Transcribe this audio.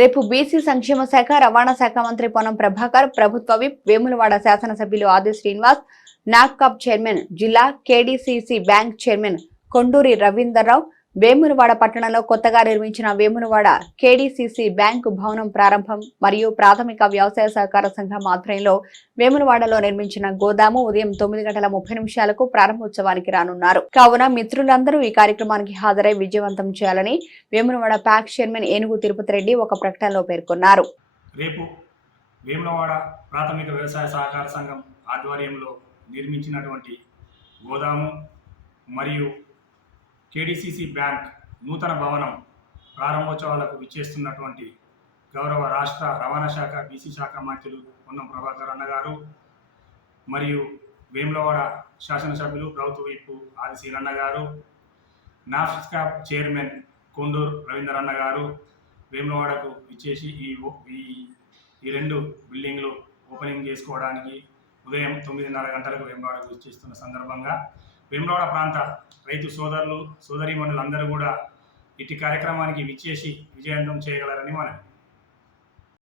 రేపు బీసీ సంక్షేమ శాఖ రవాణా శాఖ మంత్రి పొన్నం ప్రభాకర్, ప్రభుత్వ విప్ వేములవాడ శాసనసభ్యులు ఆది శ్రీనివాస్, నాగ్కాప్ చైర్మన్ జిల్లా KDCC bank chairman Konduri Ravinder Rao Vemulawada పట్టణంలో కొత్తగా నిర్మించిన వేములవాడ కేడీసీసీ బ్యాంకు భవనం ప్రారంభం మరియు ప్రాథమిక వ్యవసాయ సహకార సంఘం ఆధ్వర్యంలో వేములవాడలో నిర్మించిన గోదాము ఉదయం 9:30 ప్రారంభోత్సవానికి రానున్నారు. కావున మిత్రులందరూ ఈ కార్యక్రమానికి హాజరై విజయవంతం చేయాలని వేములవాడ ప్యాక్ చైర్మన్ ఏనుగు తిరుపతి రెడ్డి ఒక ప్రకటనలో పేర్కొన్నారు. రేపు వేములవాడ ప్రాథమిక వ్యవసాయ సహకార సంఘం ఆధ్వర్యంలో నిర్మించినటువంటి గోదాము మరియు కేడీసీసీ బ్యాంక్ నూతన భవనం ప్రారంభోత్సవాలకు విచ్చేస్తున్నటువంటి గౌరవ రాష్ట్ర రవాణా శాఖ బీసీ శాఖ మంత్రులు పొన్నం ప్రభాకర్ అన్న గారు మరియు వేములవాడ శాసనసభ్యులు ప్రభుత్వ విప్ ఆది శ్రీరన్న గారు, నాఫ్స్కాప్ చైర్మన్ కొండూరు రవీందర్ అన్న గారు వేములవాడకు ఇచ్చేసి ఈ రెండు బిల్డింగ్లు ఓపెనింగ్ చేసుకోవడానికి ఉదయం 9:30 వేములవాడకు ఇచ్చేస్తున్న సందర్భంగా వేములవాడ ప్రాంత రైతు సోదరులు సోదరీమణులందరూ కూడా ఇటు కార్యక్రమానికి విచ్చేసి విజయవంతం చేయగలరని మనం